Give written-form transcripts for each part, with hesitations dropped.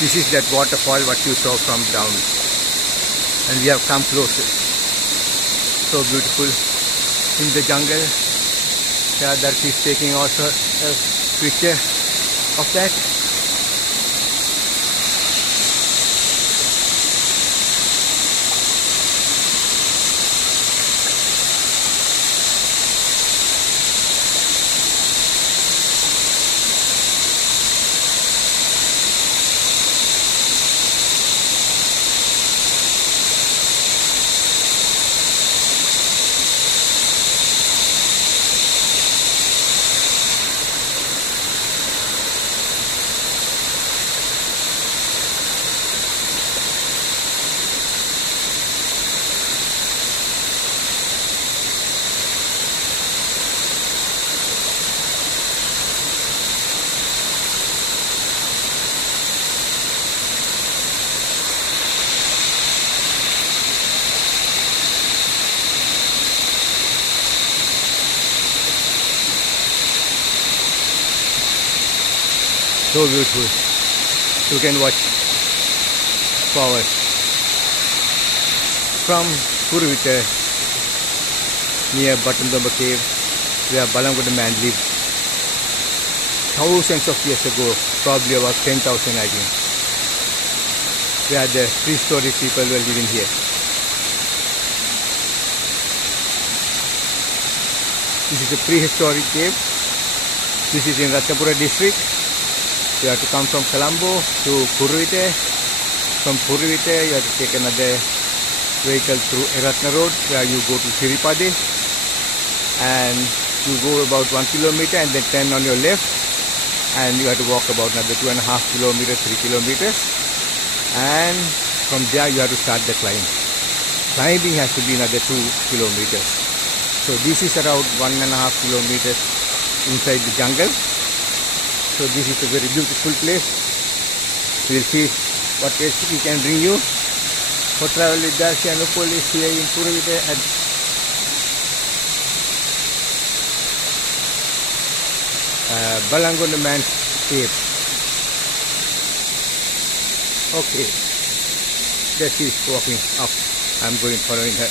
This is that waterfall what you saw from down, and we have come closer. So beautiful in the jungle. Yeah, that is taking also a picture of that. So beautiful. You can watch forward from Kuruvita near Batadoba cave where Balangunda man lived thousands of years ago, probably about 10,000 I think, where the prehistoric people were living here. This is a prehistoric cave. This is in Ratnapura district. You have to come from Colombo to Kuruvita. From Kuruvita, you have to take another vehicle through Erathna road where you go to Tirupati, and you go about 1 kilometer and then turn on your left, and you have to walk about another 2.5 kilometers, 3 kilometers, and from there you have to start the climb. Climbing has to be another 2 kilometers. So this is around 1.5 kilometers inside the jungle. So this is a very beautiful place. We'll see what else we can bring you. For travel with Darcy and Police here in Kuruvita at Balangunda Man's Cave. Okay, there she is walking up. I'm going following her.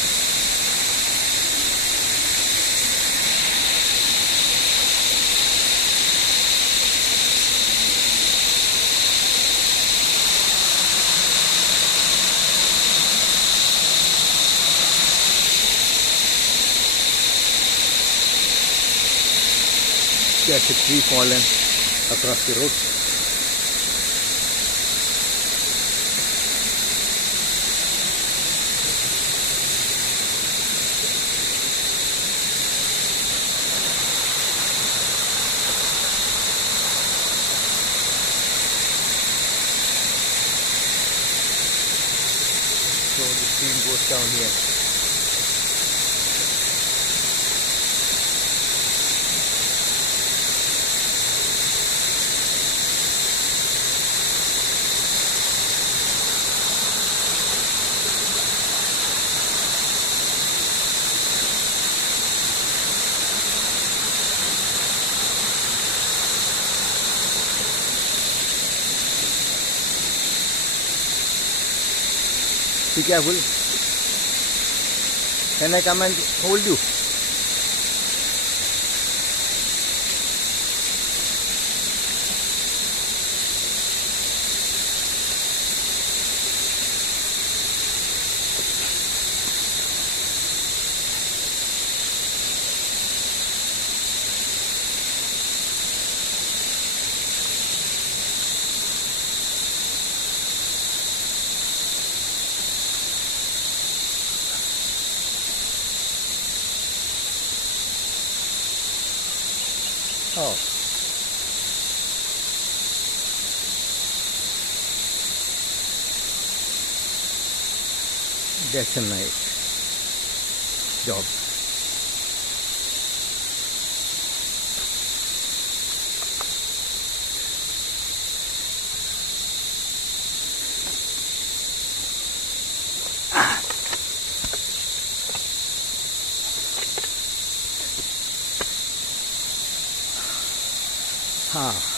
There's a tree fallen across the road. So the stream goes down here. Be careful. Can I come and hold you? Oh. That's a nice job. Ah.